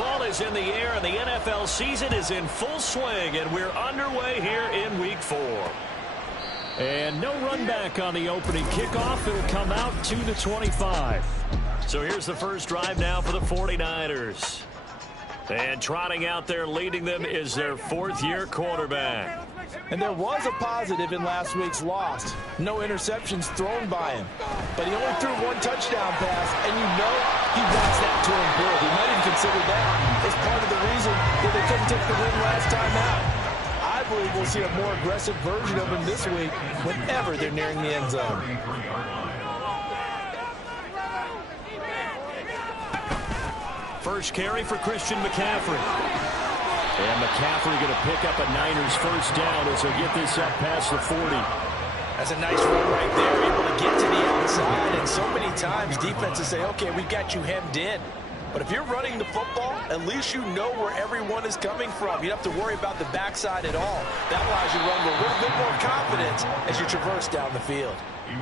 Fall is in the air, and the NFL season is in full swing, and we're underway here in Week 4. And no run back on the opening kickoff. It'll come out to the 25. So here's the first drive now for the 49ers. And trotting out there leading them is their fourth-year quarterback. And there was a positive in last week's loss. No interceptions thrown by him. But he only threw one touchdown pass, and you know he wants that to improve. He might even consider that as part of the reason that they couldn't take the win last time out. I believe we'll see a more aggressive version of him this week whenever they're nearing the end zone. First carry for Christian McCaffrey. And McCaffrey going to pick up a Niners first down as he'll get this up past the 40. That's a nice run right there, able to get to the outside. And so many times defenses say, okay, we got you hemmed in. But if you're running the football, at least you know where everyone is coming from. You don't have to worry about the backside at all. That allows you to run with a little bit more confidence as you traverse down the field.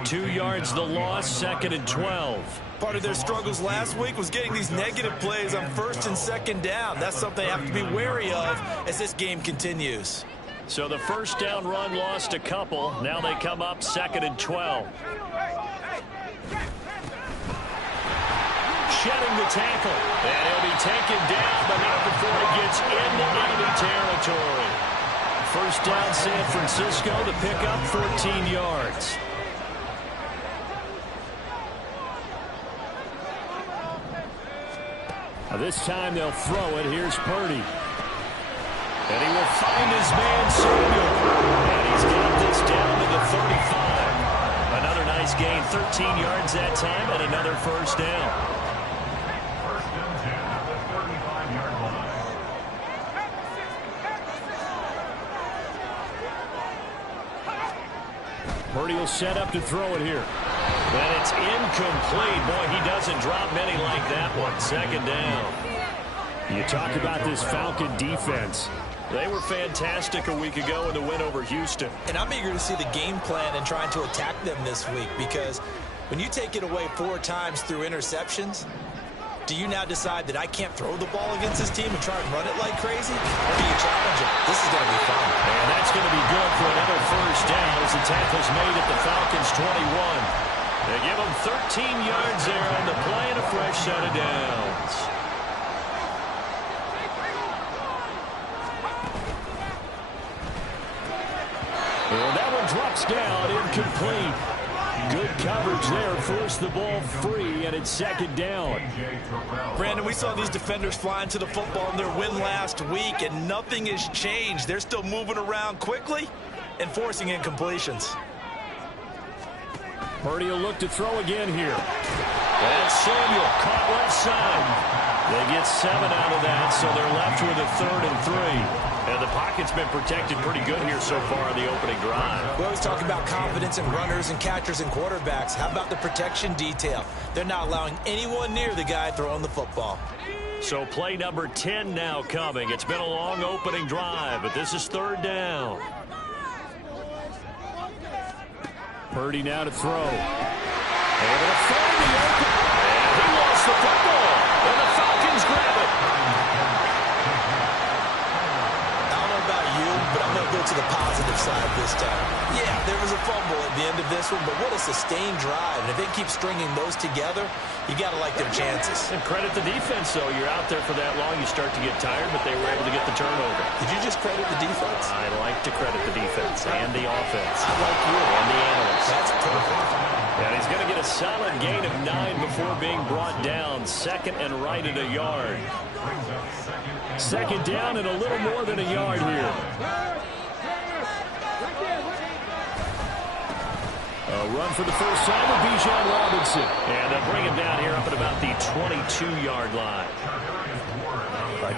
2 yards the loss, 2nd and 12. Part of their struggles last week was getting these negative plays on 1st and 2nd down. That's something they have to be wary of as this game continues. So the first down run lost a couple. Now they come up 2nd and 12. Shedding the tackle. And he'll be taken down, but not before he gets into enemy territory. First down San Francisco to pick up 14 yards. This time they'll throw it. Here's Purdy. And he will find his man, Samuel. And he's got this down to the 35. Another nice gain, 13 yards that time, and another first down. First and 10 at the 35-yard line. Purdy will set up to throw it here. And it's incomplete. Boy, he doesn't drop many like that one. 2nd down. You talk about this Falcon defense. They were fantastic a week ago in the win over Houston. And I'm eager to see the game plan and trying to attack them this week, because when you take it away 4 times through interceptions, do you now decide that I can't throw the ball against this team and try and run it like crazy? Or do you challenge it? This is going to be fun. And that's going to be good for another first down as the tackle's made at the Falcons' 21. They give them 13 yards there on the play and a fresh set of downs. And that one drops down, incomplete. Good coverage there, forced the ball free, and it's 2nd down. Brandon, we saw these defenders flying to the football in their win last week, and nothing has changed. They're still moving around quickly and forcing incompletions. Purdy will look to throw again here. And Samuel caught left side. They get 7 out of that, so they're left with a 3rd and 3. And the pocket's been protected pretty good here so far in the opening drive. We always talk about confidence in runners and catchers and quarterbacks. How about the protection detail? They're not allowing anyone near the guy throwing the football. So play number 10 now coming. It's been a long opening drive, but this is 3rd down. Purdy now to throw. Able to find the open. And he lost the football. And the Falcons grab it. I don't know about you, but I'm going to go to the positive side this time. Yeah, there was a fumble at the end of this one, but what a sustained drive. And if they keep stringing those together, you got to like their chances. And credit the defense, though. You're out there for that long, you start to get tired, but they were able to get the turnover. Did you just credit the defense? I like to credit the defense and the offense. I like you. And the analysts. That's perfect. And he's going to get a solid gain of 9 before being brought down. 2nd and right at a yard. 2nd down and a little more than a yard here. A run for the first time with Bijan Robinson. And they'll bring him down here up at about the 22-yard line.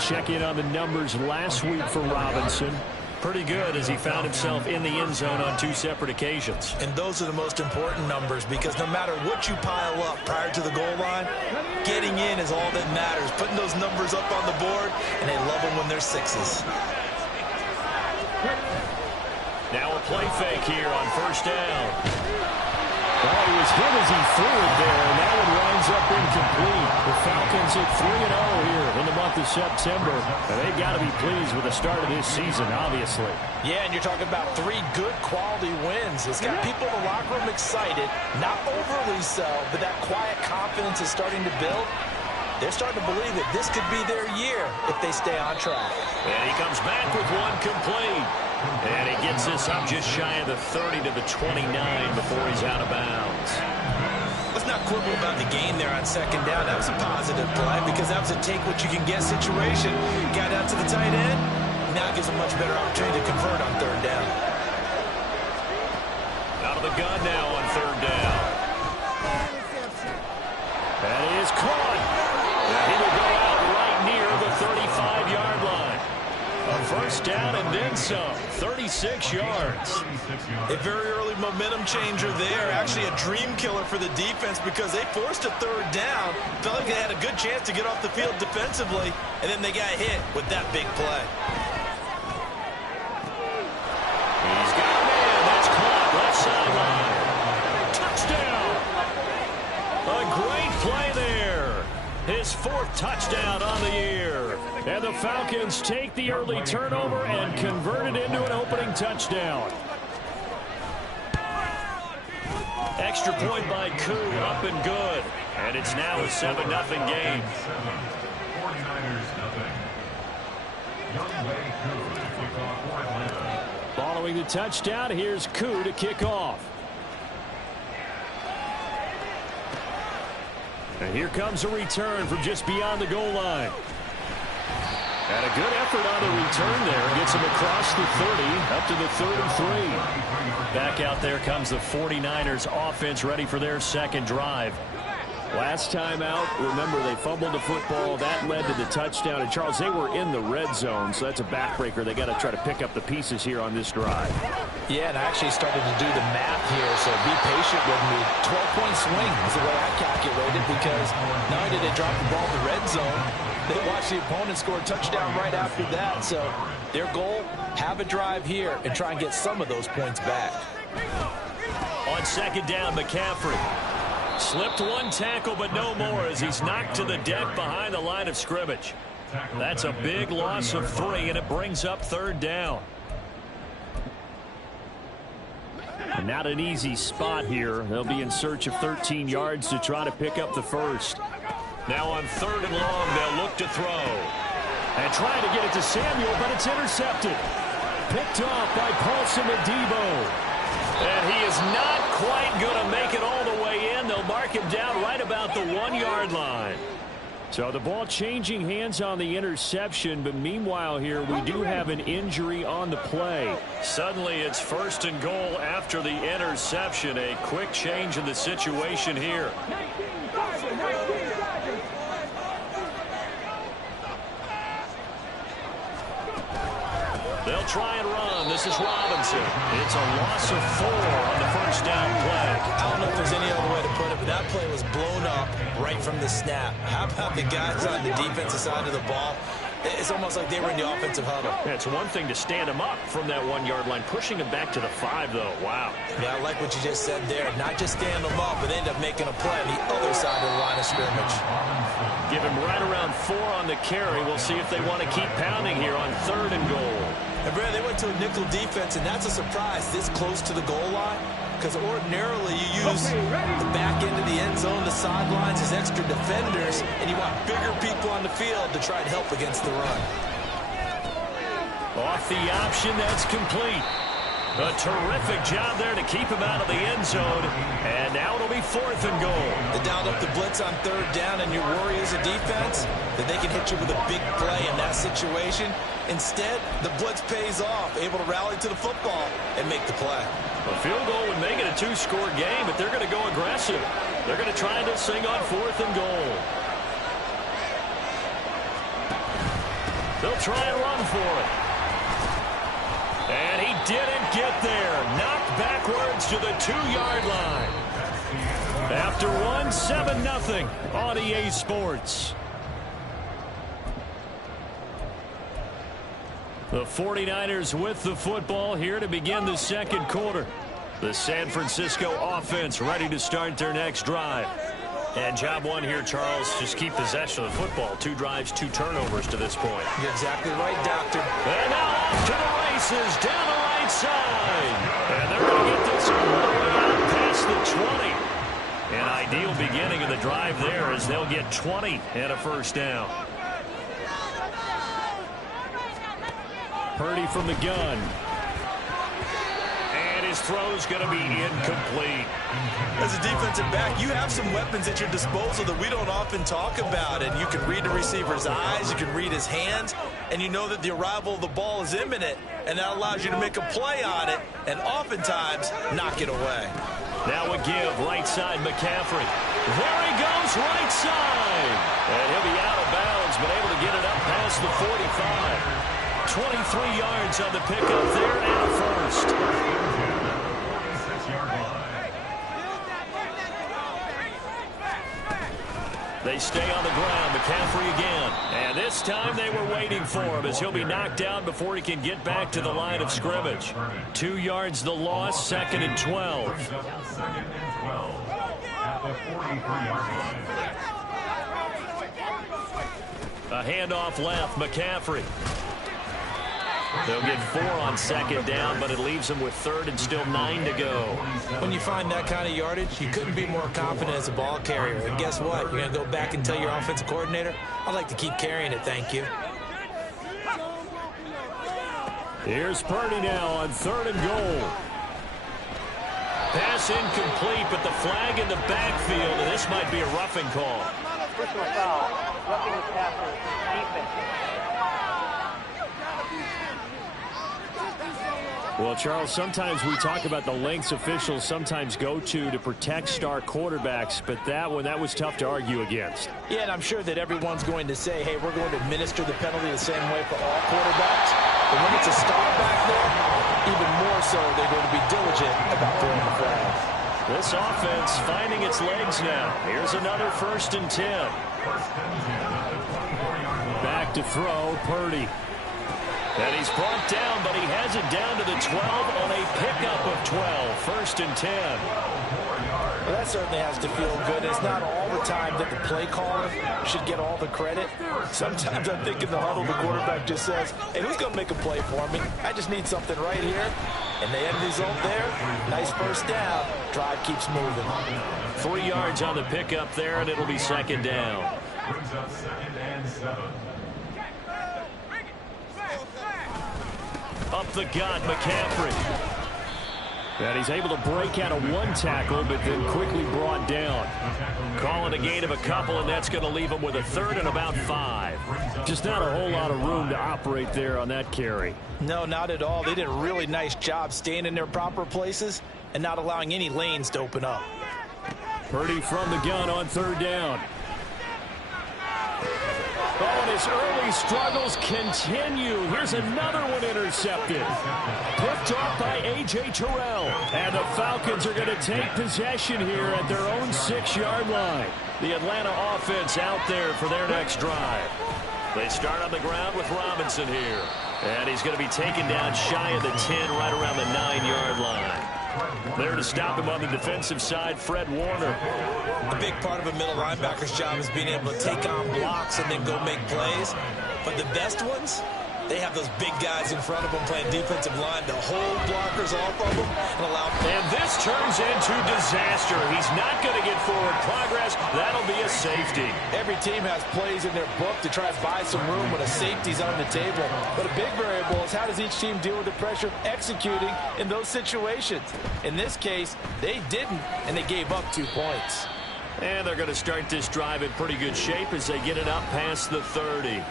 Check in on the numbers last week for Robinson. Pretty good as he found himself in the end zone on 2 separate occasions. And those are the most important numbers, because no matter what you pile up prior to the goal line, getting in is all that matters. Putting those numbers up on the board, and they love them when they're 6s. Now a play fake here on first down. Well, he was hit as he threw it there, and that one winds up incomplete. The Falcons at 3-0 here in the month of September. And they've got to be pleased with the start of this season, obviously. Yeah, and you're talking about 3 good quality wins. It's got people in the locker room excited, not overly so, but that quiet confidence is starting to build. They're starting to believe that this could be their year if they stay on track. And he comes back with one complete. And he gets this up just shy of the 30 to the 29 before he's out of bounds. Let's not quibble about the gain there on second down. That was a positive play because that was a take-what-you-can-get situation. Got out to the tight end. Now gives a much better opportunity to convert on third down. Out of the gun now on third down. That is caught. And he will go out right near the 35-yard line. A first down and then some. 36 yards. A very early momentum changer there. Actually a dream killer for the defense because they forced a third down. Felt like they had a good chance to get off the field defensively, and then they got hit with that big play. He's got a man. That's caught. Left sideline. Touchdown. A great play there. His 4th touchdown on the year. And the Falcons take the early turnover and convert it into an opening touchdown. Extra point by Koo, up and good. And it's now a 7-0 game. 49ers nothing. Youngway Koo to kick off for Atlanta. Following the touchdown, here's Koo to kick off. And here comes a return from just beyond the goal line. And a good effort on the return there. Gets him across the 30, up to the 33. Back out there comes the 49ers offense ready for their second drive. Last time out, remember, they fumbled the football. That led to the touchdown. And, Charles, they were in the red zone, so that's a backbreaker. They got to try to pick up the pieces here on this drive. Yeah, and I actually started to do the math here, so be patient with me. 12-point swing is the way I calculated because not only did they drop the ball in the red zone, they watched the opponent score a touchdown right after that. So their goal, have a drive here and try and get some of those points back. On second down, McCaffrey. Slipped one tackle, but no more as he's knocked to the deck behind the line of scrimmage. That's a big loss of 3, and it brings up third down. And not an easy spot here. They'll be in search of 13 yards to try to pick up the first. Now on third and long, they'll look to throw. And trying to get it to Samuel, but it's intercepted. Picked off by Paulson Adebo. And he is not quite going to make it all the way in. They'll mark him down right about the 1-yard line. So the ball changing hands on the interception, but meanwhile here we do have an injury on the play. Suddenly it's first and goal after the interception. A quick change in the situation here. They'll try and run. This is Robinson. It's a loss of 4 on the first down play. I don't know if there's any other way to put it, but that play was blown up right from the snap. How about the guys on the defensive side of the ball? It's almost like they were in the offensive huddle. Yeah, it's one thing to stand him up from that 1-yard line. Pushing him back to the 5, though. Wow. Yeah, I like what you just said there. Not just stand them up, but end up making a play on the other side of the line of scrimmage. Give him right around 4 on the carry. We'll see if they want to keep pounding here on third and goal. And, Brad, they went to a nickel defense, and that's a surprise this close to the goal line. Because ordinarily you use the back end of the end zone, the sidelines as extra defenders, and you want bigger people on the field to try and help against the run. Off the option, that's complete. A terrific job there to keep him out of the end zone. And now it'll be fourth and goal. They dialed up the blitz on third down, and your worry as a defense that they can hit you with a big play in that situation. Instead, the blitz pays off, able to rally to the football and make the play. A field goal would make it a 2-score game, but they're going to go aggressive. They're going to try this thing on fourth and goal. They'll try and run for it. And he didn't get there. Knocked backwards to the 2-yard line. After 7-0 on EA Sports. The 49ers with the football here to begin the second quarter. The San Francisco offense ready to start their next drive. And job one here, Charles, just keep possession of the football. 2 drives, 2 turnovers to this point. You're exactly right, Doctor. And now off to the races down the right side. And they're going to get this all the way out past the 20. An ideal beginning of the drive there as they'll get 20 and a first down. Purdy from the gun. And his throw's going to be incomplete. As a defensive back, you have some weapons at your disposal that we don't often talk about. And you can read the receiver's eyes, you can read his hands, and you know that the arrival of the ball is imminent. And that allows you to make a play on it and oftentimes knock it away. Now a give, right side, McCaffrey. There he goes, right side. And he'll be out of bounds, but able to get it up past the 45. 23 yards on the pickup there and a first. They stay on the ground. McCaffrey again. And this time they were waiting for him as he'll be knocked down before he can get back to the line of scrimmage. 2 yards the loss, 2nd and 12. A handoff left, McCaffrey. They'll get 4 on 2nd down, but it leaves them with 3rd and still 9 to go. When you find that kind of yardage, you couldn't be more confident as a ball carrier. And guess what? You're going to go back and tell your offensive coordinator, I'd like to keep carrying it, thank you. Here's Purdy now on 3rd and goal. Pass incomplete, but the flag in the backfield, and this might be a roughing call. Personal foul, roughing the passer, defense. Well, Charles, sometimes we talk about the lengths officials sometimes go to protect star quarterbacks, but that was tough to argue against. Yeah, and I'm sure that everyone's going to say, hey, we're going to administer the penalty the same way for all quarterbacks. But when it's a star back there, even more so, they're going to be diligent about throwing the flag. This offense finding its legs now. Here's another 1st and 10. Back to throw, Purdy. And he's brought down, but he has it down to the 12 on a pickup of 12. 1st and 10. Well, that certainly has to feel good. It's not all the time that the play caller should get all the credit. Sometimes I think in the huddle, the quarterback just says, hey, who's going to make a play for me? I just need something right here. And the end result there, nice first down. Drive keeps moving. 3 yards on the pickup there, and it'll be 2nd down. Brings up 2nd and 7. Up the gut, McCaffrey. And he's able to break out of 1 tackle, but then quickly brought down. Calling a gain of a couple, and that's going to leave him with a 3rd and about 5. Just not a whole lot of room to operate there on that carry. No, not at all. They did a really nice job staying in their proper places and not allowing any lanes to open up. Purdy from the gun on 3rd down. Oh, and his early struggles continue. Here's another one intercepted. Picked off by A.J. Terrell. And the Falcons are going to take possession here at their own 6-yard line. The Atlanta offense out there for their next drive. They start on the ground with Robinson here. And he's going to be taken down shy of the 10, right around the 9-yard line. There to stop him on the defensive side, Fred Warner. A big part of a middle linebacker's job is being able to take on blocks and then go make plays. But the best ones, they have those big guys in front of them playing defensive line to hold blockers off of them and allow. And this turns into disaster. He's not going to get forward progress. That'll be a safety. Every team has plays in their book to try to buy some room when a safety's on the table. But a big variable is how does each team deal with the pressure of executing in those situations. In this case, they didn't, and they gave up 2 points. And they're going to start this drive in pretty good shape as they get it up past the 30.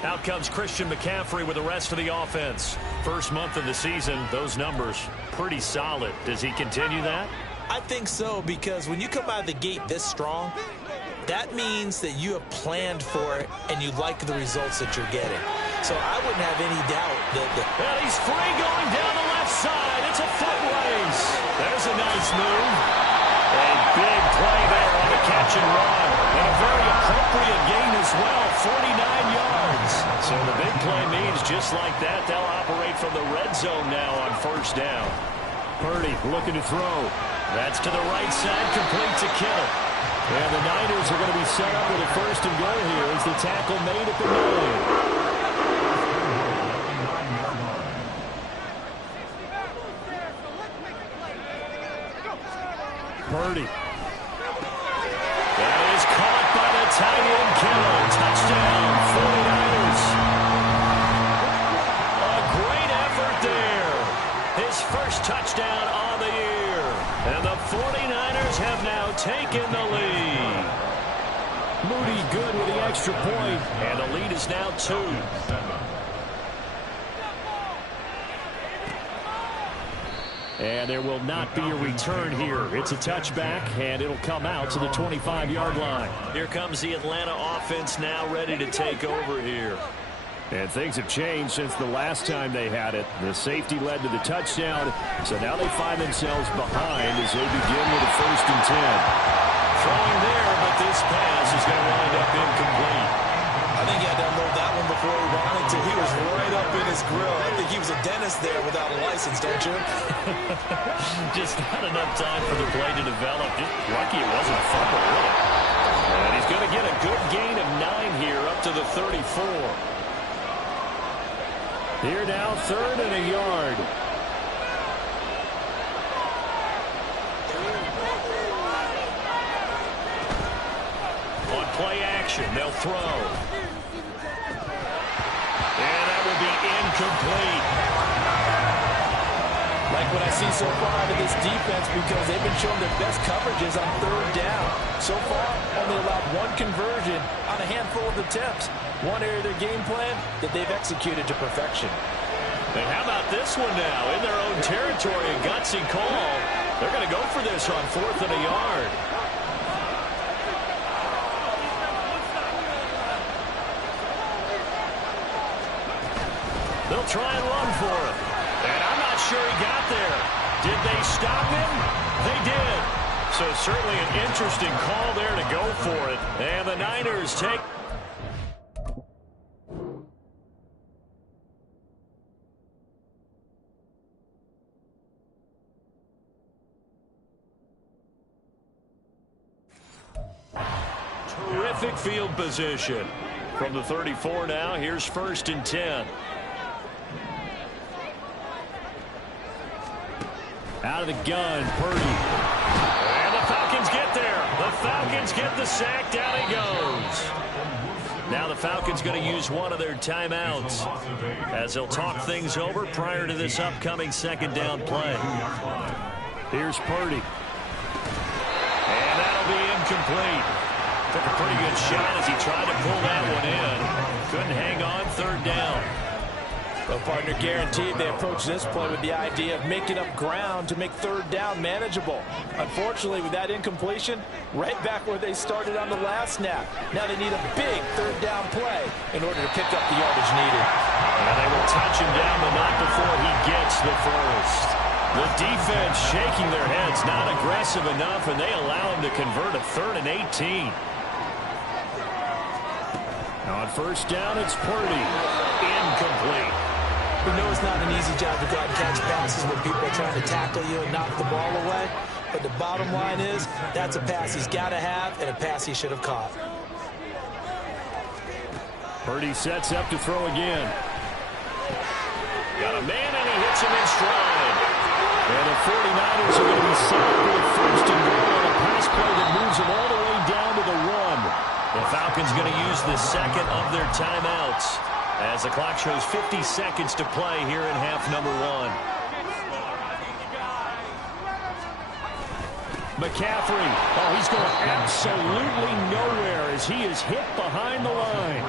Out comes Christian McCaffrey with the rest of the offense. First month of the season, those numbers pretty solid. Does he continue that? I think so, because when you come out of the gate this strong, that means that you have planned for it and you like the results that you're getting. So I wouldn't have any doubt that. And he's free going down the left side. It's a foot race. There's a nice move. A big play there on the catch and run. And a very appropriate gain as well, 49 yards. So the big play means just like that, they'll operate from the red zone now on 1st down. Purdy looking to throw. That's to the right side, complete to Kittle. And the Niners are going to be set up with a first and goal here as the tackle made at the 9. Purdy. That is caught by the tight end, Kittle. Touchdown, 49ers. A great effort there. His first touchdown on the year. And the 49ers have now taken the lead. Moody good with the extra point. And the lead is now 2. And there will not be a return here. It's a touchback, and it'll come out to the 25-yard line. Here comes the Atlanta offense now ready to take over here. And things have changed since the last time they had it. The safety led to the touchdown, so now they find themselves behind as they begin with a first and 10. Throwing there, but this pass is going to wind up incomplete. I think he had to unload that one before he wanted to. He was right up in his grill. I think he was a dentist there without a license, don't you? Just not enough time for the play to develop. Just lucky it wasn't a fumble, really. And he's going to get a good gain of 9 here up to the 34. Here now, 3rd and a yard. On play action, they'll throw. And that will be incomplete. Like what I see so far out of this defense, because they've been showing their best coverages on 3rd down. So far, only allowed 1 conversion on a handful of attempts. One area of their game plan that they've executed to perfection. And how about this one now? In their own territory, a gutsy call. They're going to go for this on 4th and a yard. They'll try and run for it. And I'm not sure he got there. Did they stop him? They did. So certainly an interesting call there to go for it. And the Niners take... Terrific field position. From the 34 now, here's 1st and 10. Out of the gun, Purdy. And the Falcons get there. The Falcons get the sack. Down he goes. Now the Falcons going to use one of their timeouts as they'll talk things over prior to this upcoming 2nd down play. Here's Purdy. And that'll be incomplete. Took a pretty good shot as he tried to pull that one in. Couldn't hang on, 3rd down. Well, partner, guaranteed they approach this play with the idea of making up ground to make 3rd down manageable. Unfortunately, with that incompletion, right back where they started on the last snap. Now they need a big 3rd down play in order to pick up the yardage needed. And they will touch him down, but not before he gets the first. The defense shaking their heads, not aggressive enough, and they allow him to convert a 3rd and 18. On 1st down, it's Purdy. Incomplete. We know it's not an easy job to go out and catch passes when people are trying to tackle you and knock the ball away. But the bottom line is, that's a pass he's got to have and a pass he should have caught. Purdy sets up to throw again. Got a man, and he hits him in stride. And the 49ers are going to be set up with a 1st and goal on a pass play that moves them all the way down to the 1. The Falcons going to use the 2nd of their timeouts as the clock shows 50 seconds to play here in half number 1. McCaffrey. Oh, he's going absolutely nowhere as he is hit behind the line.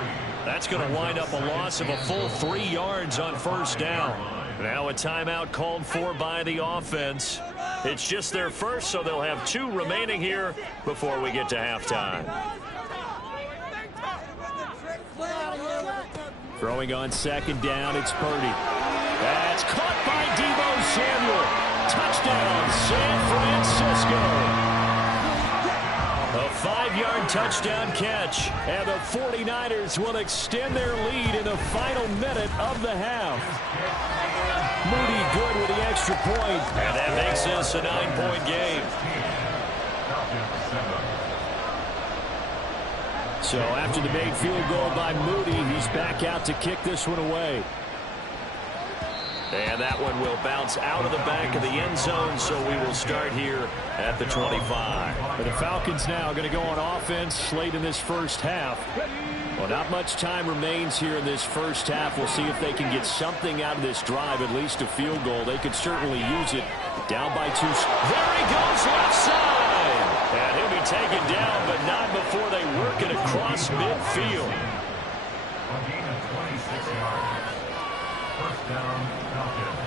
That's going to wind up a loss of a full 3 yards on 1st down. Now a timeout called for by the offense. It's just their first, so they'll have 2 remaining here before we get to halftime. Throwing on 2nd down, it's Purdy. That's caught by Deebo Samuel. Touchdown, San Francisco. A 5-yard touchdown catch, and the 49ers will extend their lead in the final minute of the half. Moody good with the extra extra point. And that makes this a 9-point game. So after the made field goal by Moody, he's back out to kick this one away. And that one will bounce out of the back of the end zone, so we will start here at the 25. But the Falcons now going to go on offense late in this first half. Well, not much time remains here in this first half. We'll see if they can get something out of this drive, at least a field goal. They could certainly use it. Down by 2. There he goes, left side. And he'll be taken down, but not before they work it across midfield. A gain of 26 yards. First down, Falcons.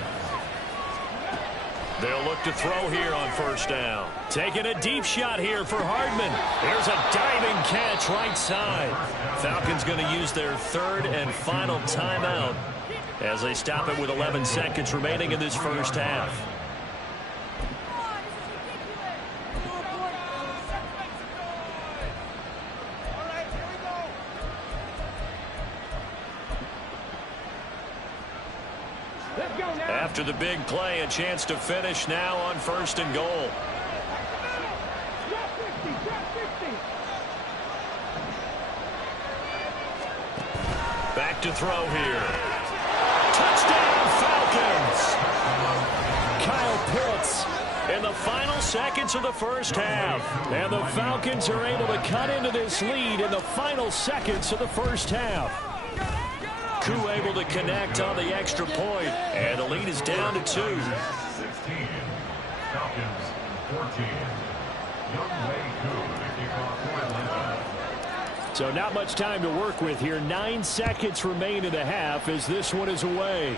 They'll look to throw here on first down. Taking a deep shot here for Hardman. There's a diving catch right side. Falcons going to use their third and final timeout as they stop it with 11 seconds remaining in this first half. After the big play, a chance to finish now on first and goal. Back to throw here. Touchdown, Falcons! Kyle Pitts in the final seconds of the first half. And the Falcons are able to cut into this lead in the final seconds of the first half. Koo able to connect on the extra point, and the lead is down to 2. 16. Falcons 14. Youngway Koo to kick off for Atlanta. So not much time to work with here. 9 seconds remain in the half as this one is away.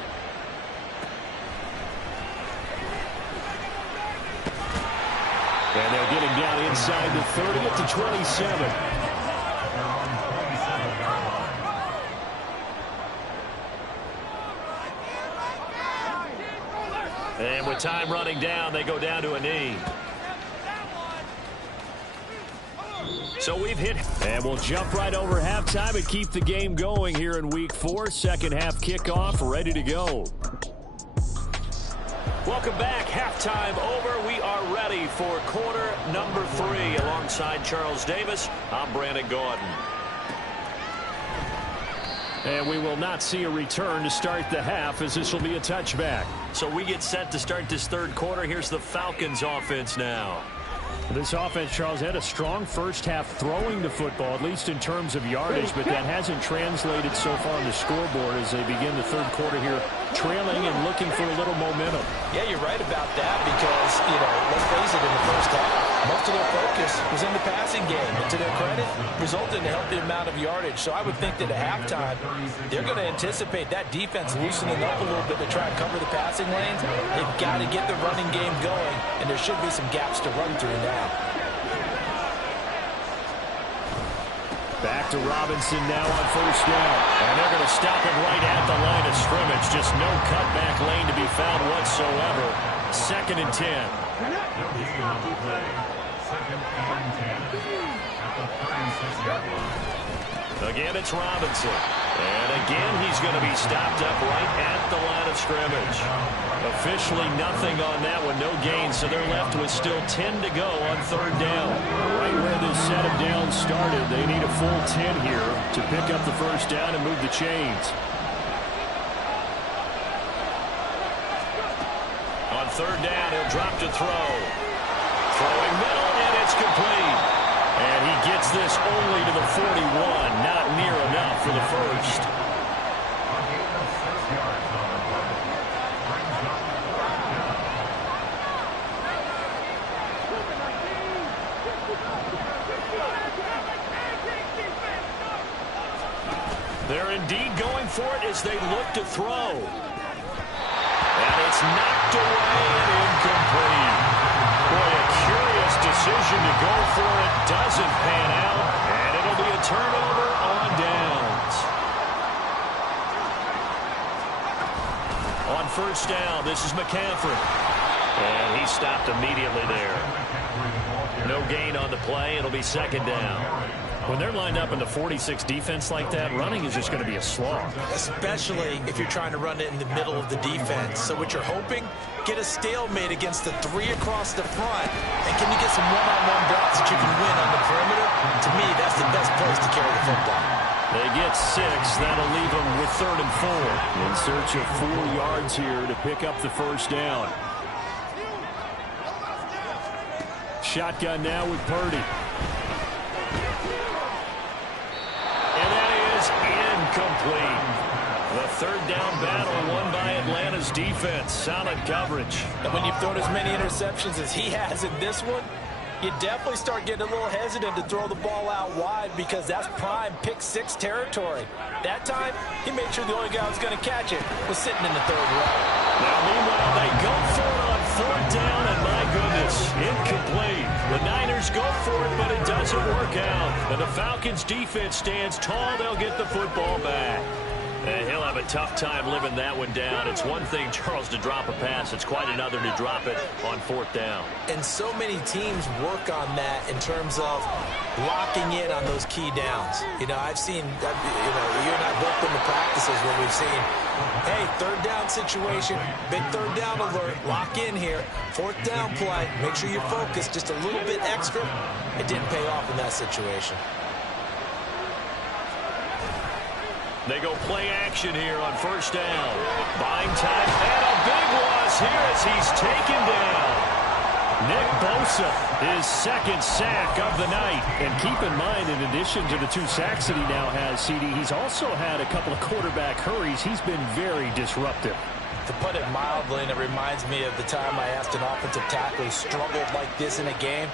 And they'll get him down inside the 30 at the 27. And with time running down, they go down to a knee. So we've hit, and we'll jump right over halftime and keep the game going here in week 4. Second half kickoff, ready to go. Welcome back. Halftime over. We are ready for quarter number 3. Alongside Charles Davis, I'm Brandon Gordon. And we will not see a return to start the half, as this will be a touchback. So we get set to start this third quarter. Here's the Falcons offense now. This offense, Charles, had a strong first half throwing the football, at least in terms of yardage, but that hasn't translated so far on the scoreboard as they begin the third quarter here, trailing and looking for a little momentum. Yeah, you're right about that because, let's face it, in the first half, most of their focus was in the passing game. And to their credit, resulted in a healthy amount of yardage. So I would think that at halftime, they're going to anticipate that defense loosening up a little bit to try and cover the passing lanes. They've got to get the running game going, and there should be some gaps to run through now. Back to Robinson now on first down. And they're going to stop it right at the line of scrimmage. Just no cutback lane to be found whatsoever. 2nd and 10. Again, it's Robinson. And again, he's going to be stopped up right at the line of scrimmage. Officially nothing on that one, no gain, so they're left with still 10 to go on third down. Right where this set of downs started, they need a full 10 here to pick up the first down and move the chains. On third down, he'll drop to throw. Throwing middle, and it's complete. And he gets this only to the 41, not near enough for the first. They're indeed going for it as they look to throw. And it's knocked away and incomplete. Boy, a curious decision to go for it. Doesn't pan out, and it'll be a turnover on downs. On first down, this is McCaffrey. And he stopped immediately there. No gain on the play. It'll be second down. When they're lined up in the 46 defense like that, running is just going to be a slog. Especially if you're trying to run it in the middle of the defense. So what you're hoping, get a stalemate against the three across the front. And can you get some one-on-one blocks that you can win on the perimeter? To me, that's the best place to carry the football. They get 6. That'll leave them with 3rd and 4. In search of 4 yards here to pick up the first down. Shotgun now with Purdy. And that is incomplete. The 3rd down battle won by Atlanta's defense. Solid coverage. And when you've thrown as many interceptions as he has in this one, you definitely start getting a little hesitant to throw the ball out wide because that's prime pick 6 territory. That time, he made sure the only guy who was going to catch it was sitting in the 3rd row. Now, meanwhile, they go for it on 4th down, and my goodness, incomplete. The Niners go for it, but it doesn't work out. And the Falcons' defense stands tall. They'll get the football back. And he'll have a tough time living that one down. It's one thing, Charles, to drop a pass. It's quite another to drop it on 4th down. And so many teams work on that in terms of locking in on those key downs. You know, I've seen, you and I both been to practices where we've seen, hey, 3rd down situation, big 3rd down alert, lock in here, 4th down play, make sure you're focused just a little bit extra. It didn't pay off in that situation. They go play action here on 1st down. Buying time, and a big loss here as he's taken down. Nick Bosa, his 2nd sack of the night. And keep in mind, in addition to the 2 sacks that he now has, CD, he's also had a couple of quarterback hurries. He's been very disruptive. To put it mildly, and it reminds me of the time I asked an offensive tackle who struggled like this in a game.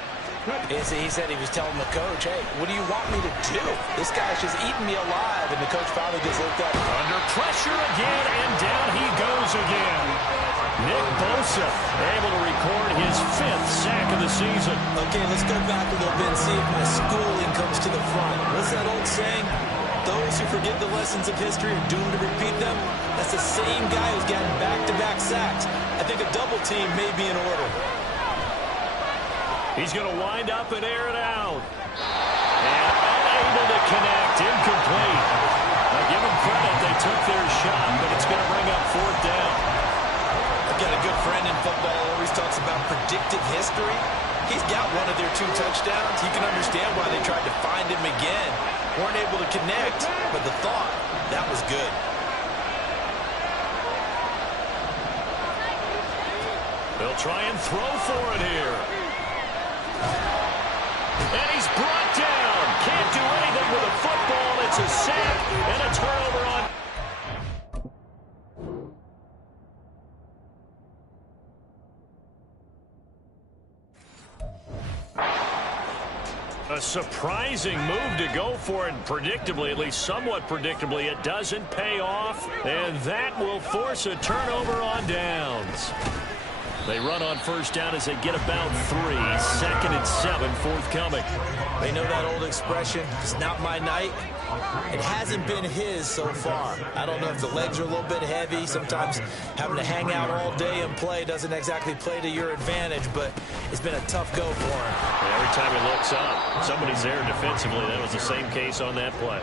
He said he was telling the coach, hey, what do you want me to do? This guy's just eating me alive. And the coach finally just looked at him. Under pressure again, and down he goes again. Nick Bosa able to record his 5th sack of the season. Okay, let's go back a little bit and see if my schooling comes to the front. What's that old saying? Those who forget the lessons of history are doomed to repeat them. That's the same guy who's gotten back-to-back sacks. I think a double team may be in order. He's going to wind up and air it out. And unable to connect. Incomplete. Now give them credit. They took their shot, but it's going to bring up 4th down. I've got a good friend in football who always talks about predictive history. He's got one of their 2 touchdowns. You can understand why they tried to find him again. Weren't able to connect, but the thought, that was good. They'll try and throw for it here. And he's brought down. Can't do anything with a football. It's a sack and a turnover on. A surprising move to go for it. Predictably, at least somewhat predictably, it doesn't pay off. And that will force a turnover on downs. They run on 1st down as they get about 3. 2nd and 7 forthcoming. They know that old expression, it's not my night. It hasn't been his so far. I don't know if the legs are a little bit heavy. Sometimes having to hang out all day and play doesn't exactly play to your advantage, but it's been a tough go for him. And every time he looks up, somebody's there defensively. That was the same case on that play.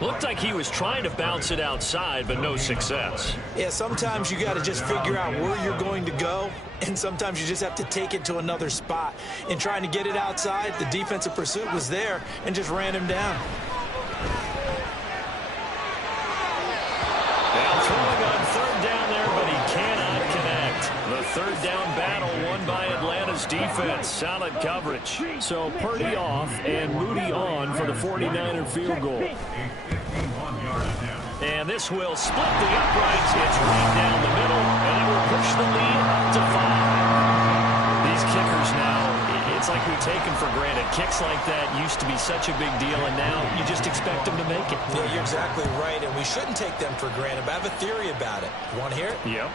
Looked like he was trying to bounce it outside, but no success. Yeah, sometimes you got to just figure out where you're going to go, and sometimes you just have to take it to another spot. In trying to get it outside, the defensive pursuit was there and just ran him down. Now throwing on 3rd down there, but he cannot connect. The 3rd down battle won by Atlanta's defense. Solid coverage. So Purdy off and Moody on for the 49er field goal. And this will split the uprights. It's right down the middle, and it will push the lead up to 5. These kickers now, it's like we take them for granted. Kicks like that used to be such a big deal, and now you just expect them to make it. Yeah, you're exactly right, and we shouldn't take them for granted, but I have a theory about it. You want to hear it? Yep.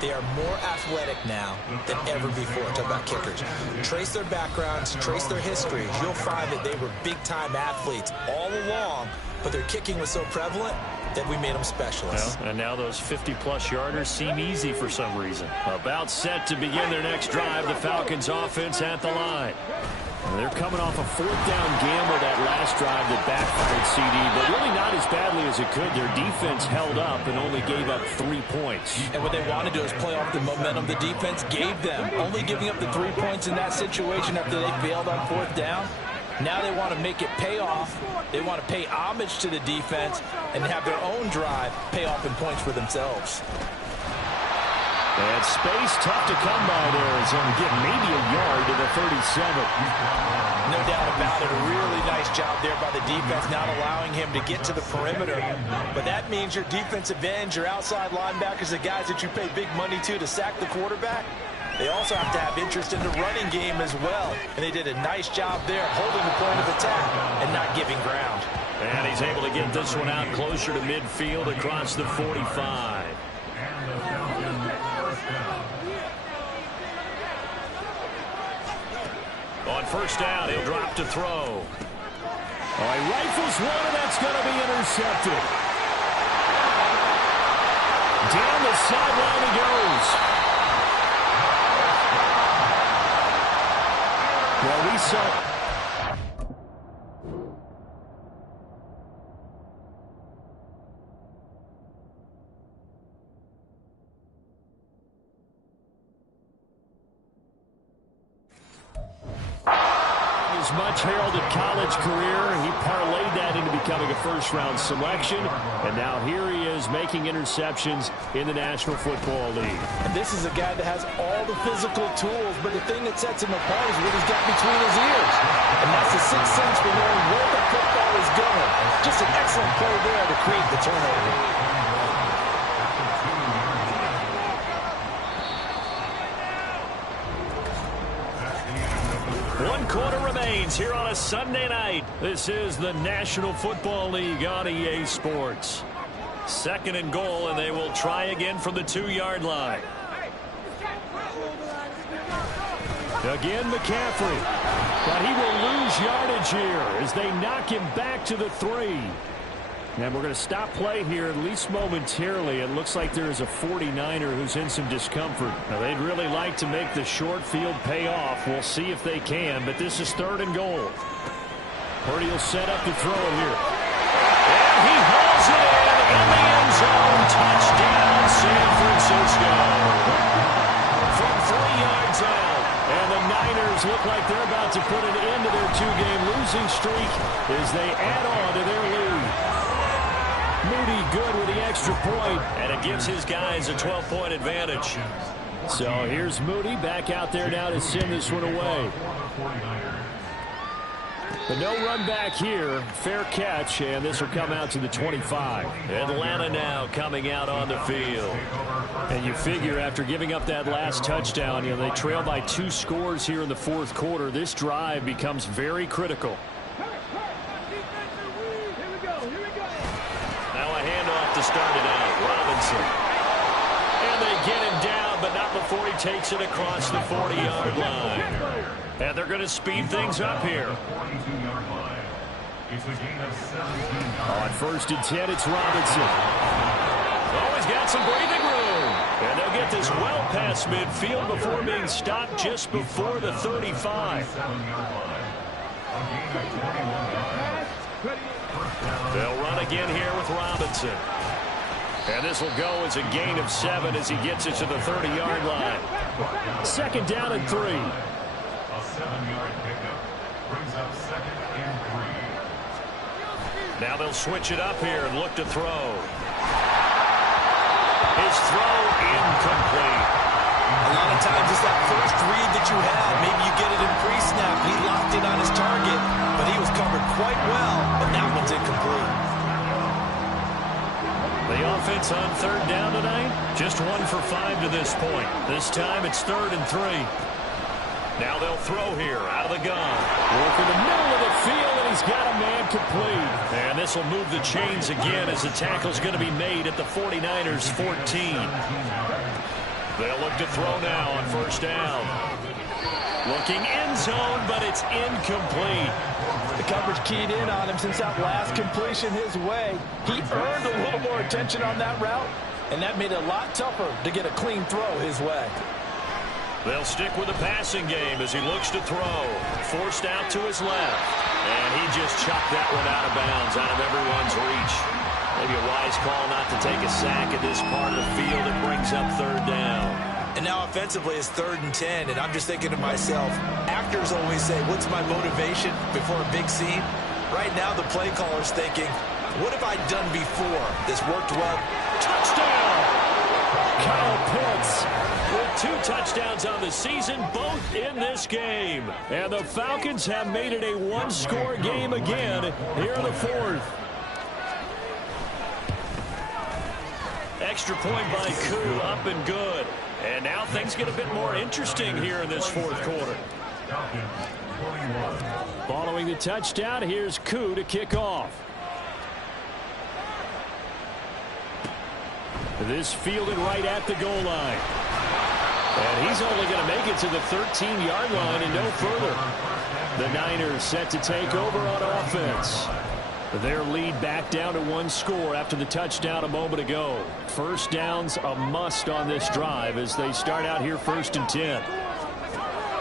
They are more athletic now than ever before. Talk about kickers. Trace their backgrounds, trace their histories. You'll find that they were big-time athletes all along, but their kicking was so prevalent that we made them specialists. Well, and now those 50-plus yarders seem easy for some reason. About set to begin their next drive, the Falcons offense at the line. They're coming off a fourth down gamble that last drive that backfired CD, but really not as badly as it could. Their defense held up and only gave up 3 points. And what they want to do is play off the momentum the defense gave them. Only giving up the 3 points in that situation after they failed on fourth down. Now they want to make it pay off. They want to pay homage to the defense and have their own drive pay off in points for themselves. And space tough to come by there as they'll get maybe a yard to the 37. No doubt about it. A really nice job there by the defense, not allowing him to get to the perimeter. But that means your defensive ends, your outside linebackers, the guys that you pay big money to sack the quarterback, they also have to have interest in the running game as well. And they did a nice job there holding the point of attack and not giving ground. And he's able to get this one out closer to midfield across the 45. On first down, he'll drop to throw. Oh, he rifles one, and that's going to be intercepted. Down the sideline he goes. Well, we saw... His much heralded college career, he parlayed that into becoming a first-round selection, and now here he is making interceptions in the National Football League. And this is a guy that has all the physical tools, but the thing that sets him apart is what he's got between his ears. And that's the sixth sense for knowing where the football is going. Just an excellent play there to create the turnover. 1 quarter remains here on a Sunday night. This is the National Football League on EA Sports. 2nd and goal, and they will try again from the 2-yard line. Again, McCaffrey. But he will lose yardage here as they knock him back to the 3. And we're going to stop play here, at least momentarily. It looks like there is a 49er who's in some discomfort. Now, they'd really like to make the short field pay off. We'll see if they can, but this is 3rd and goal. Purdy will set up to throw it here. And he hauls it in the end zone. Touchdown, San Francisco. From 3 yards out. And the Niners look like they're about to put an end to their 2-game losing streak as they add on to their lead. Moody good with the extra point, and it gives his guys a 12-point advantage. So here's Moody back out there now to send this one away. But no run back here. Fair catch, and this will come out to the 25. Atlanta now coming out on the field. And you figure after giving up that last touchdown, they trail by 2 scores here in the 4th quarter. This drive becomes very critical. To start it out, Robinson. And they get him down, but not before he takes it across the 40-yard line. And they're going to speed things up here. On 1st and 10, it's Robinson. Always got some breathing room. And they'll get this well past midfield before being stopped just before the 35. They'll run again here with Robinson. And this will go as a gain of 7 as he gets it to the 30-yard line. 2nd down and 3. A 7-yard pickup brings up 2nd and 3. Now they'll switch it up here and look to throw. His throw incomplete. A lot of times it's that first read that you have. Maybe you get it in pre-snap. He locked in on his target, but he was covered quite well, and that one's incomplete. The offense on 3rd down tonight, just 1 for 5 to this point. This time it's 3rd and 3. Now they'll throw here out of the gun. Work in the middle of the field, and he's got a man complete. And this will move the chains again as the tackle's going to be made at the 49ers 14. They'll look to throw now on 1st down. Looking end zone, but it's incomplete. The coverage keyed in on him since that last completion his way. He earned a little more attention on that route, and that made it a lot tougher to get a clean throw his way. They'll stick with the passing game as he looks to throw. Forced out to his left. And he just chucked that one out of bounds, out of everyone's reach. Maybe a wise call not to take a sack at this part of the field. It brings up third down. And now offensively it's 3rd and 10, and I'm just thinking to myself, actors always say, what's my motivation before a big scene? Right now the play caller's thinking, what have I done before? This worked well. Touchdown! Kyle Pitts with 2 touchdowns on the season, both in this game. And the Falcons have made it a one-score game again here in the 4th. Extra point by Koo, up and good. And now things get a bit more interesting here in this 4th quarter. Following the touchdown, here's Koo to kick off. This fielded right at the goal line. And he's only going to make it to the 13-yard line and no further. The Niners set to take over on offense. Their lead back down to 1 score after the touchdown a moment ago. First down's a must on this drive as they start out here 1st and 10.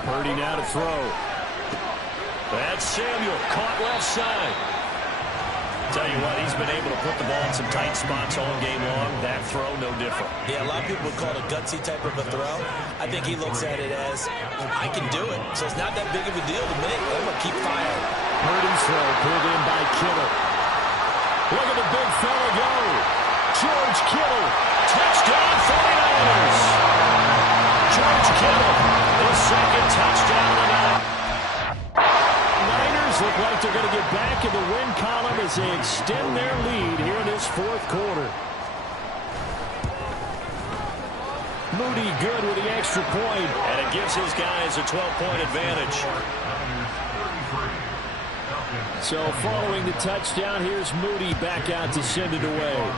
Purdy now to throw. That's Samuel, caught left side. Tell you what, he's been able to put the ball in some tight spots all game long. That throw, no different. Yeah, a lot of people would call it a gutsy type of a throw. I think he looks at it as, I can do it. So it's not that big of a deal to me. I'm going to keep firing. Purdy's throw pulled in by Kittle. Look at the big fella go. George Kittle. Touchdown 49ers. George Kittle, his 2nd touchdown of the night. Niners look like they're going to get back in the win column as they extend their lead here in this 4th quarter. Moody good with the extra point, and it gives his guys a 12-point advantage. So following the touchdown, here's Moody back out to send it away.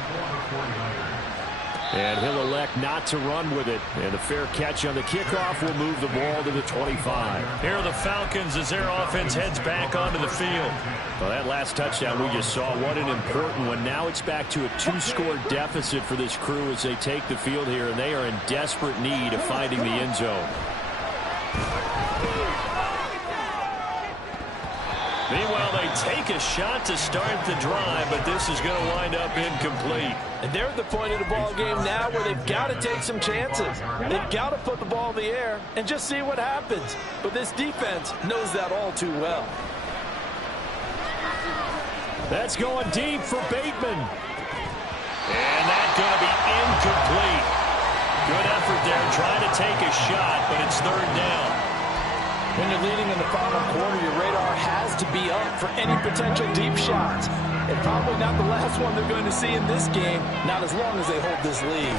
And he'll elect not to run with it. And the fair catch on the kickoff will move the ball to the 25. Here are the Falcons as their offense heads back onto the field. Well, that last touchdown we just saw, what an important one. Now it's back to a 2-score deficit for this crew as they take the field here, and they are in desperate need of finding the end zone. Meanwhile, they take a shot to start the drive, but this is going to wind up incomplete. And they're at the point of the ball game now where they've got to take some chances. They've got to put the ball in the air and just see what happens. But this defense knows that all too well. That's going deep for Bateman. And that's going to be incomplete. Good effort there trying to take a shot, but it's 3rd down. When you're leading in the final quarter, your radar has to be up for any potential deep shots. And probably not the last one they're going to see in this game, not as long as they hold this lead.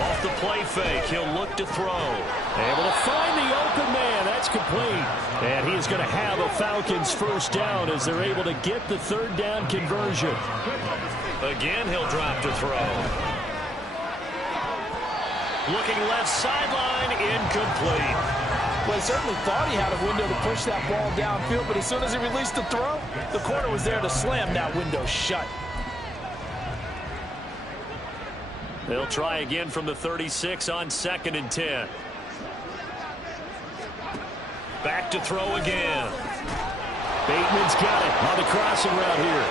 Off the play fake, he'll look to throw. Able to find the open man. That's complete. And he is going to have a Falcons 1st down as they're able to get the 3rd down conversion. Again, he'll drop to throw. Looking left sideline, incomplete. Well, he certainly thought he had a window to push that ball downfield, but as soon as he released the throw, the corner was there to slam that window shut. They'll try again from the 36 on 2nd and 10. Back to throw again. Bateman's got it on the crossing route here.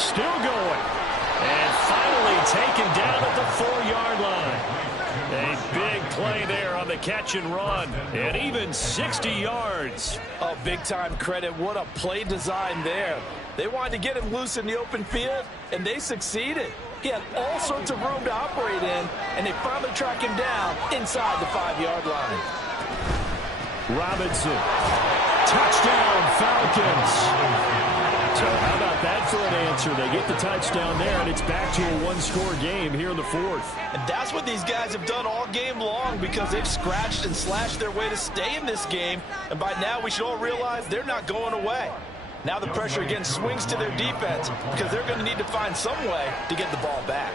Still going. And finally taken down at the 4-yard line. A big play there on the catch and run, and even 60 yards. Oh, big-time credit. What a play design there. They wanted to get him loose in the open field, and they succeeded. He had all sorts of room to operate in, and they finally track him down inside the 5-yard line. Robinson. Touchdown, Falcons. So how about that for an answer? They get the touchdown there, and it's back to a 1-score game here in the 4th. And that's what these guys have done all game long because they've scratched and slashed their way to stay in this game. And by now, we should all realize they're not going away. Now the pressure again swings to their defense because they're going to need to find some way to get the ball back.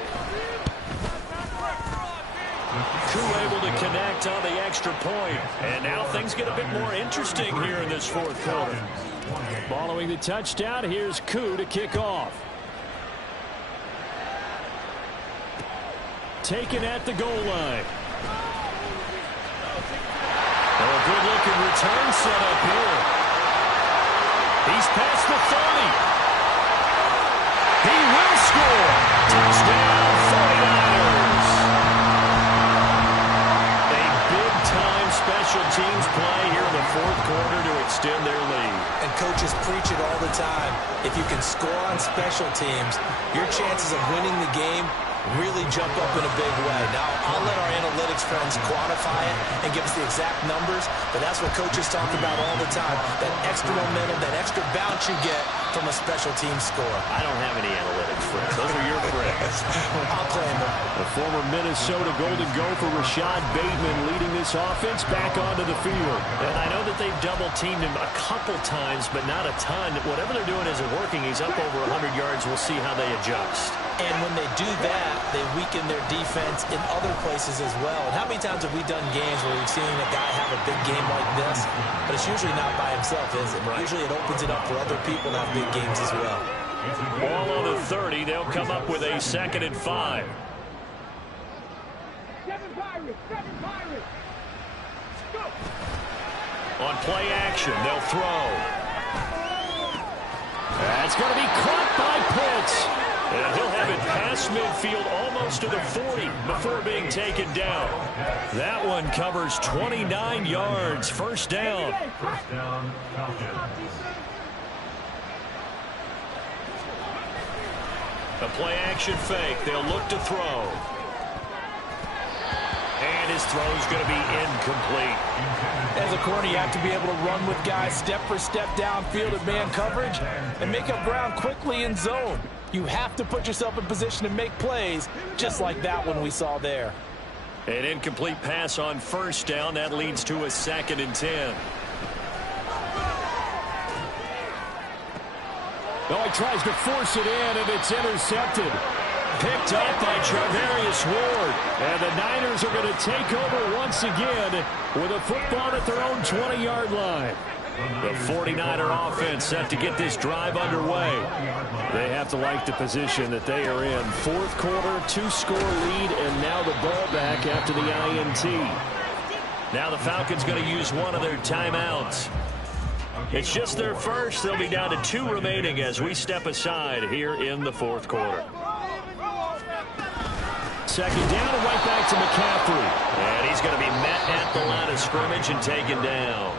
Koo able to connect on the extra point. And now things get a bit more interesting here in this 4th quarter. Following the touchdown, here's Koo to kick off. Taken at the goal line. return set up here. He's past the 30. He will score. Touchdown, 49ers. A big-time special teams play here in the fourth quarter to extend their lead. And coaches preach it all the time. If you can score on special teams, your chances of winning the game really jump up in a big way. Now, I'll let our analytics friends quantify it and give us the exact numbers, but that's what coaches talk about all the time, that extra momentum, that extra bounce you get from a special team score. I don't have any analytics friends. Those are your friends. I'll claim them. The former Minnesota Golden Gopher Rashad Bateman leading this offense back onto the field. And I know that they've double-teamed him a couple times, but not a ton. Whatever they're doing isn't working. He's up over 100 yards. We'll see how they adjust. And when they do that, they weaken their defense in other places as well. And how many times have we done games where we've seen a guy have a big game like this, but it's usually not by himself, is it? Right. Usually it opens it up for other people to have big games as well. Ball on the 30. They'll come up with a 2nd and 5. On play action, they'll throw. That's going to be caught by Pitts. And he'll have it past midfield almost to the 40 before being taken down. That one covers 29 yards. First down. First down, Falcons. A play-action fake. They'll look to throw. And his throw's going to be incomplete. As a corner, you have to be able to run with guys step for step downfield at man coverage and make up ground quickly in zone. You have to put yourself in position to make plays, just like that one we saw there. An incomplete pass on first down. That leads to a 2nd and 10. Oh, he tries to force it in, and it's intercepted. Picked up by Charvarius Ward. And the Niners are going to take over once again with a football at their own 20-yard line. The 49er offense set to get this drive underway. They have to like the position that they are in. Fourth quarter, 2-score lead, and now the ball back after the INT. Now the Falcons going to use one of their timeouts. It's just their first. They'll be down to 2 remaining as we step aside here in the fourth quarter. Second down and right back to McCaffrey. And he's going to be met at the line of scrimmage and taken down.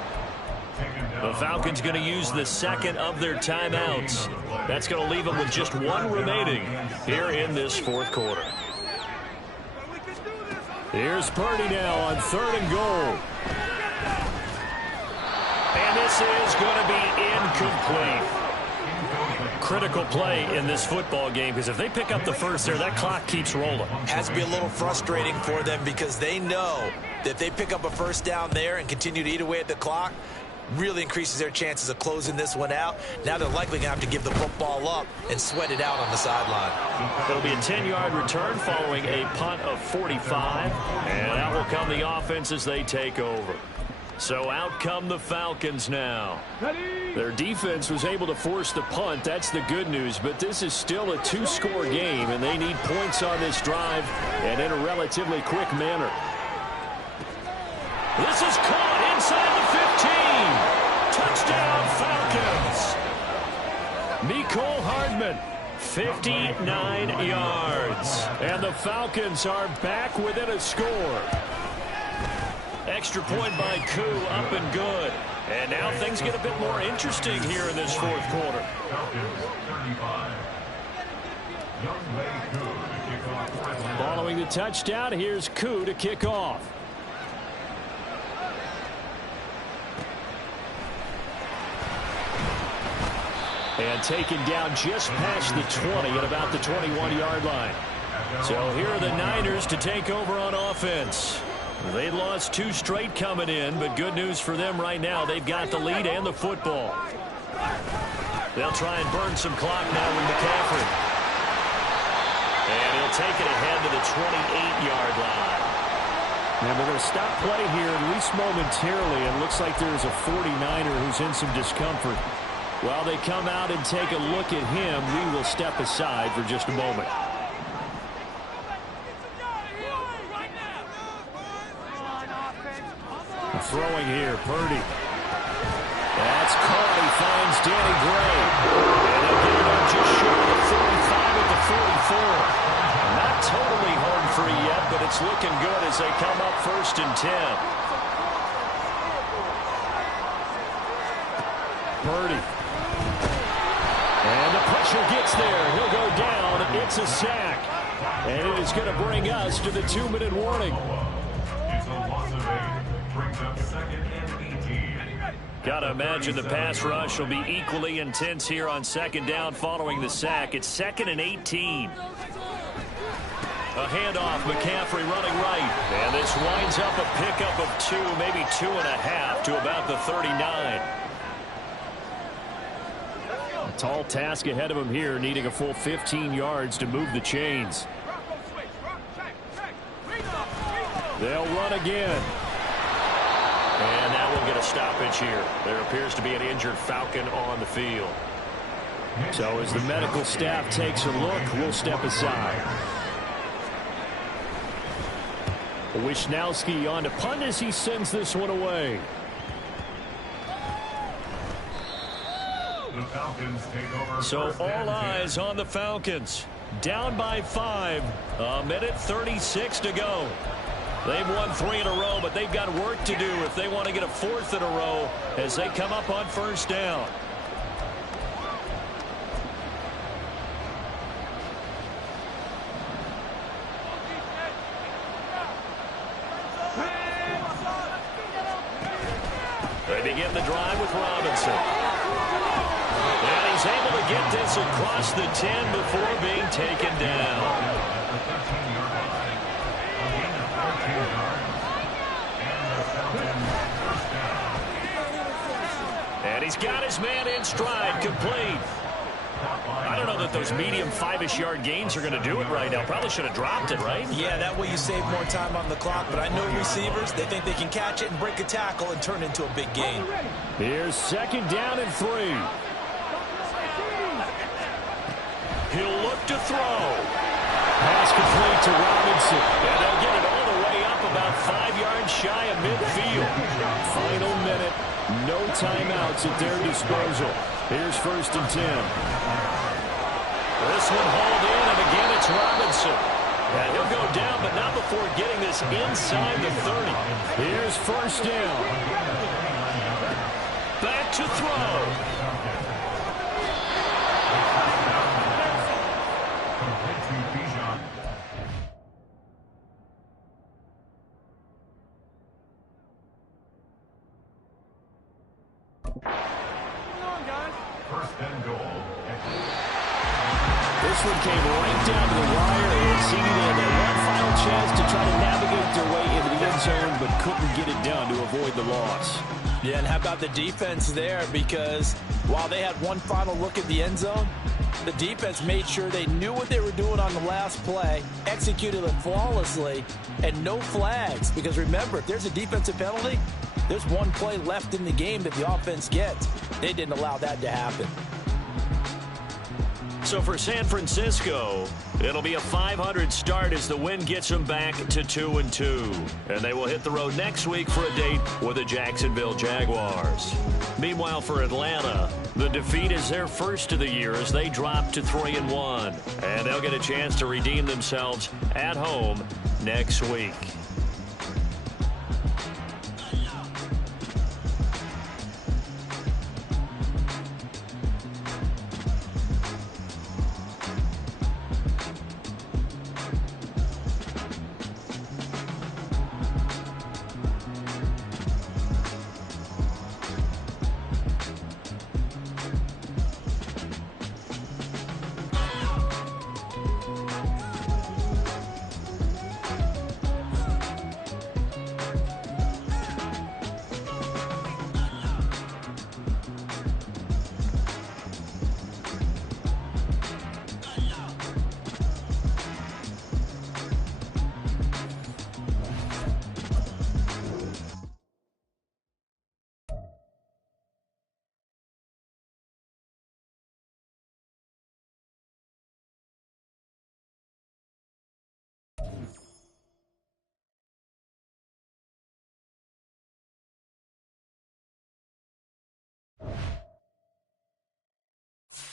The Falcons going to use the 2nd of their timeouts. That's going to leave them with just 1 remaining here in this fourth quarter. Here's Purdy now on 3rd and goal. And this is going to be incomplete. Critical play in this football game, because if they pick up the first there, that clock keeps rolling. Has to be a little frustrating for them because they know that if they pick up a first down there and continue to eat away at the clock, really increases their chances of closing this one out. Now they're likely going to have to give the football up and sweat it out on the sideline. It'll be a 10-yard return following a punt of 45, and out will come the offense as they take over. So out come the Falcons now. Their defense was able to force the punt. That's the good news, but this is still a 2-score game, and they need points on this drive and in a relatively quick manner. This is caught inside the 15. Touchdown, Falcons. Mecole Hardman, 59 yards. And the Falcons are back within a score. Extra point by Koo, up and good. And now things get a bit more interesting here in this fourth quarter. Following the touchdown, here's Koo to kick off. And taken down just past the 20 at about the 21-yard line. So here are the Niners to take over on offense. They lost 2 straight coming in, but good news for them right now. They've got the lead and the football. They'll try and burn some clock now with McCaffrey. And he'll take it ahead to the 28-yard line. And we're going to stop play here at least momentarily. It looks like there's a 49er who's in some discomfort. While they come out and take a look at him, we will step aside for just a moment. Throwing here, Purdy. That's Carney finds Danny Gray. And they'll get it up just short of the 45 at the 44. Not totally home free yet, but it's looking good as they come up 1st and 10. Purdy. And the pressure gets there. He'll go down. It's a sack. And it is going to bring us to the 2-minute warning. It's a loss of 8. Brings up 2nd and 18. Got to imagine the pass rush will be equally intense here on 2nd down following the sack. It's 2nd and 18. A handoff, McCaffrey running right. And this winds up a pickup of 2, maybe 2.5 to about the 39. A tall task ahead of him here, needing a full 15 yards to move the chains. They'll run again. And that will get a stoppage here. There appears to be an injured Falcon on the field. So as the medical staff takes a look, we'll step aside. Wisnowski on to punt as he sends this one away. The Falcons take over. So all eyes on the Falcons. Down by 5. 1:36 to go. They've won 3 in a row, but they've got work to do if they want to get a 4th in a row as they come up on 1st down. They begin the drive with Robinson. And he's able to get this across the 10 before being taken down. And he's got his man in stride, complete. I don't know that those medium 5-ish yard gains are going to do it right now. Probably should have dropped it, right? Yeah, that way you save more time on the clock. But I know receivers, they think they can catch it and break a tackle and turn it into a big gain. Here's 2nd down and 3. He'll look to throw. Pass complete to Robinson. And they'll get it all the way up about 5 yards shy of midfield. Final minute. No timeouts at their disposal. Here's 1st and 10. This one hauled in, and again it's Robinson. And he'll go down, but not before getting this inside the 30. Here's 1st down. Back to throw. This one came right down to the wire, and seemingly they had one final chance to try to navigate their way into the end zone, but couldn't get it done to avoid the loss. Yeah, and how about the defense there? Because while they had one final look at the end zone, the defense made sure they knew what they were doing on the last play, executed it flawlessly, and no flags. Because remember, if there's a defensive penalty, there's one play left in the game that the offense gets. They didn't allow that to happen. So for San Francisco, it'll be a 500 start as the win gets them back to 2-2. And they will hit the road next week for a date with the Jacksonville Jaguars. Meanwhile, for Atlanta, the defeat is their first of the year as they drop to 3-1. And they'll get a chance to redeem themselves at home next week.